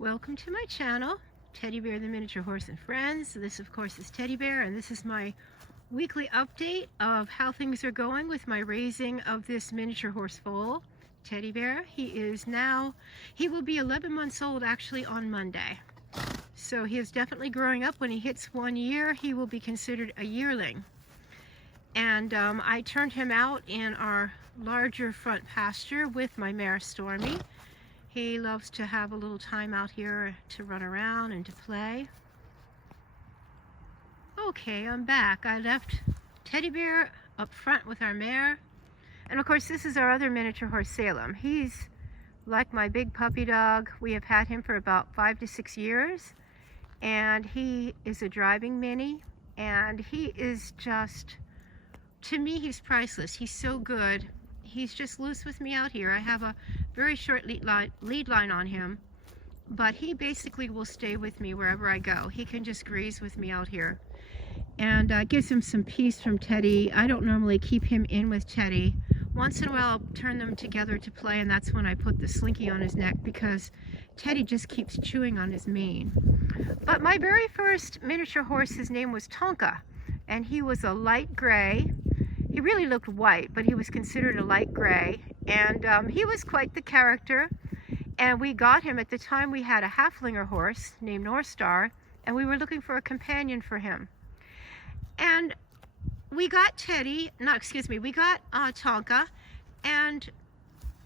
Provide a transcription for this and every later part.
Welcome to my channel, Teddy Bear the Miniature Horse and Friends. This of course is Teddy Bear, and this is my weekly update of how things are going with my raising of this miniature horse foal, Teddy Bear. He will be 11 months old actually on Monday. So he is definitely growing up. When he hits 1 year, he will be considered a yearling. And I turned him out in our larger front pasture with my mare Stormy. He loves to have a little time out here to run around and to play. Okay, I'm back. I left Teddy Bear up front with our mare. And of course, this is our other miniature horse, Salem. He's like my big puppy dog. We have had him for about 5 to 6 years. And he is a driving mini. And he is just, to me, he's priceless. He's so good. He's just loose with me out here. I have a very short lead line on him, but he basically will stay with me wherever I go. He can just graze with me out here, and gives him some peace from Teddy. I don't normally keep him in with Teddy. Once in a while I'll turn them together to play, and that's when I put the slinky on his neck, because Teddy just keeps chewing on his mane. But my very first miniature horse, his name was Tonka, and he was a light gray. He really looked white, but he was considered a light gray, and he was quite the character. And we got him at the time. We had a Haflinger horse named North Star, and we were looking for a companion for him. And we got Tonka, and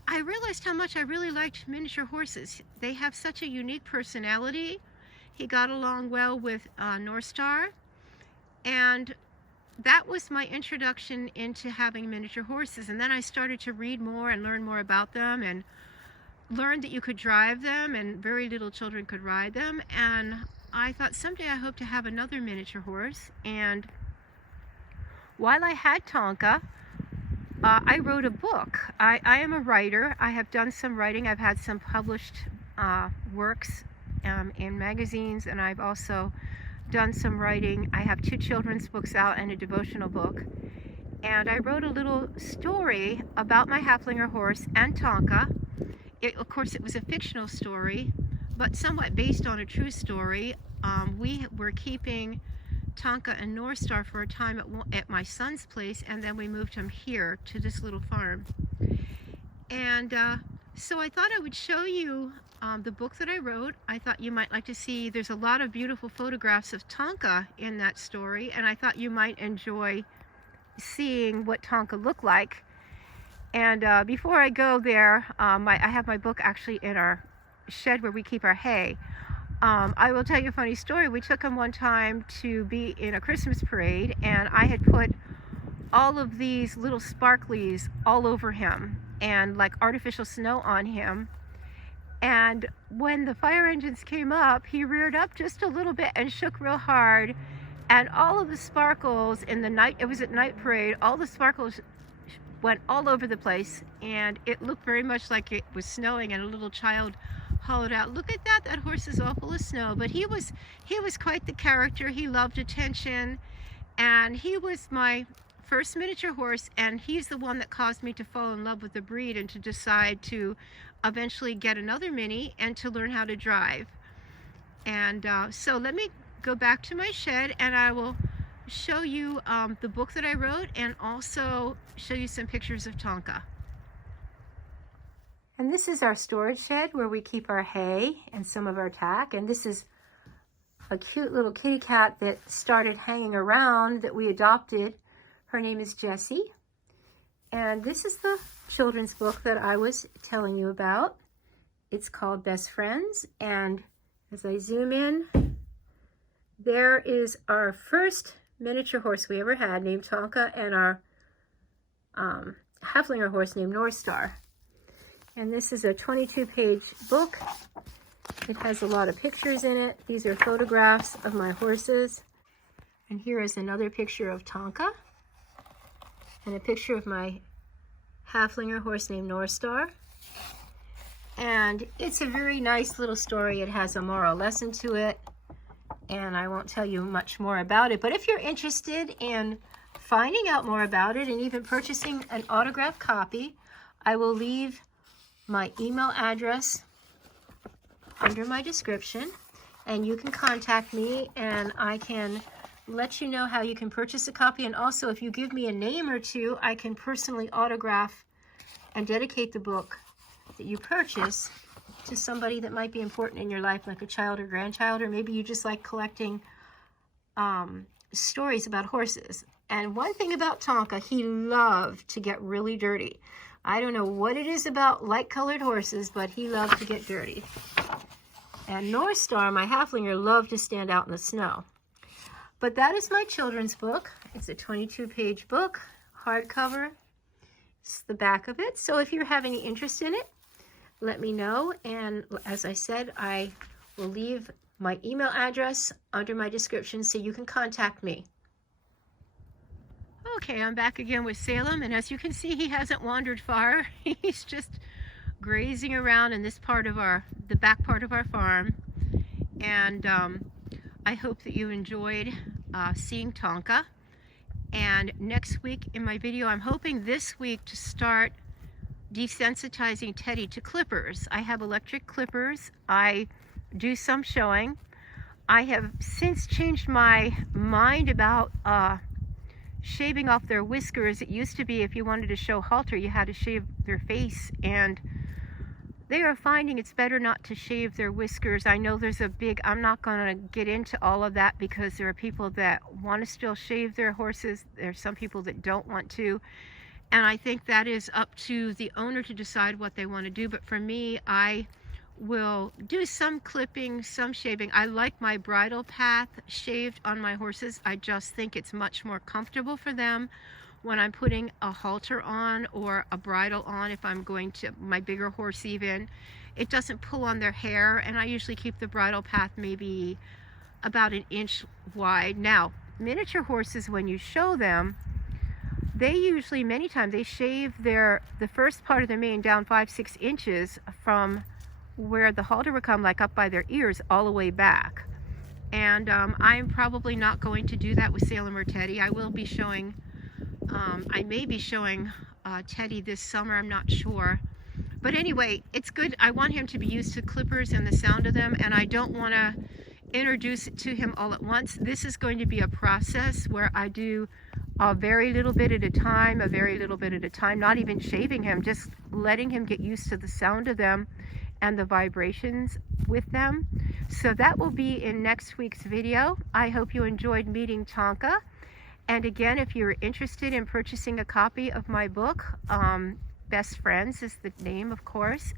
I realized how much I really liked miniature horses. They have such a unique personality. He got along well with North Star, and that was my introduction into having miniature horses. And then I started to read more and learn more about them, and learned that you could drive them and very little children could ride them. And I thought someday I hope to have another miniature horse. And while I had Tonka, I wrote a book. I am a writer. I have done some writing. I've had some published works in magazines, and I've also done some writing. I have 2 children's books out and a devotional book. And I wrote a little story about my Haflinger horse and Tonka. Of course, it was a fictional story, but somewhat based on a true story. We were keeping Tonka and North Star for a time at my son's place, and then we moved him here to this little farm. And so I thought I would show you the book that I wrote. I thought you might like to see. There's a lot of beautiful photographs of Tonka in that story, and I thought you might enjoy seeing what Tonka looked like. And before I go there, I have my book actually in our shed where we keep our hay. I will tell you a funny story. We took him one time to be in a Christmas parade, and I had put all of these little sparklies all over him and like artificial snow on him. And when the fire engines came up, he reared up just a little bit and shook real hard, and all of the sparkles in the night, it was at night parade, all the sparkles went all over the place, and it looked very much like it was snowing, and a little child hollered out, "Look at that, that horse is all full of snow." But he was quite the character. He loved attention, and he was my first miniature horse, and he's the one that caused me to fall in love with the breed and to decide to eventually get another mini and to learn how to drive. And so let me go back to my shed, and I will show you the book that I wrote, and also show you some pictures of Tonka. And this is our storage shed where we keep our hay and some of our tack. And this is a cute little kitty cat that started hanging around that we adopted. Her name is Jessie. And this is the children's book that I was telling you about. It's called Best Friends. And as I zoom in, there is our first miniature horse we ever had, named Tonka, and our Haflinger horse named North Star. And this is a 22-page book. It has a lot of pictures in it. These are photographs of my horses. And here is another picture of Tonka, and a picture of my Haflinger horse named North Star. And it's a very nice little story. It has a moral lesson to it, and I won't tell you much more about it. But if you're interested in finding out more about it and even purchasing an autographed copy, I will leave my email address under my description, and you can contact me and I can let you know how you can purchase a copy. And also, if you give me a name or two, I can personally autograph and dedicate the book that you purchase to somebody that might be important in your life, like a child or grandchild, or maybe you just like collecting stories about horses. And one thing about Tonka, he loved to get really dirty. I don't know what it is about light-colored horses, but he loved to get dirty. And North Star, my Haflinger, loved to stand out in the snow. But that is my children's book. It's a 22-page book, hardcover. It's the back of it. So if you have any interest in it, let me know. And as I said, I will leave my email address under my description so you can contact me. Okay, I'm back again with Salem, and as you can see, he hasn't wandered far. He's just grazing around in this part of the back part of our farm. And I hope that you enjoyed seeing Tonka. And next week in my video, I'm hoping this week to start desensitizing Teddy to clippers. I have electric clippers. I do some showing. I have since changed my mind about shaving off their whiskers. It used to be if you wanted to show halter, you had to shave their face, and they are finding it's better not to shave their whiskers. I know there's a big, I'm not going to get into all of that because there are people that want to still shave their horses. There's some people that don't want to. And I think that is up to the owner to decide what they want to do. But for me, I will do some clipping, some shaving. I like my bridle path shaved on my horses. I just think it's much more comfortable for them when I'm putting a halter on or a bridle on. If I'm going to my bigger horse even, it doesn't pull on their hair, and I usually keep the bridle path maybe about an inch wide. Now, miniature horses, when you show them, they usually, many times, they shave the first part of their mane down 5-6 inches from where the halter would come, like up by their ears, all the way back. And I'm probably not going to do that with Salem or Teddy. I will be showing, I may be showing Teddy this summer, I'm not sure. But anyway, it's good. I want him to be used to clippers and the sound of them, and I don't want to introduce it to him all at once. This is going to be a process where I do a very little bit at a time, not even shaving him, just letting him get used to the sound of them and the vibrations with them. So that will be in next week's video. I hope you enjoyed meeting Tonka. And again, if you're interested in purchasing a copy of my book, Best Friends is the name, of course,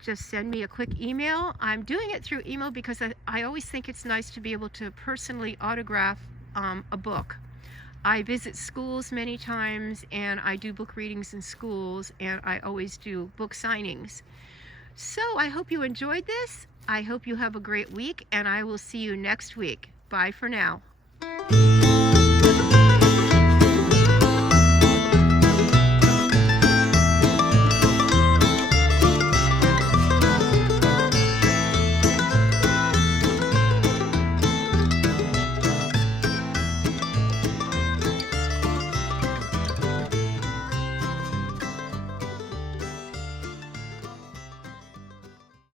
just send me a quick email. I'm doing it through email because I always think it's nice to be able to personally autograph a book. I visit schools many times, and I do book readings in schools, and I always do book signings. So I hope you enjoyed this. I hope you have a great week, and I will see you next week. Bye for now.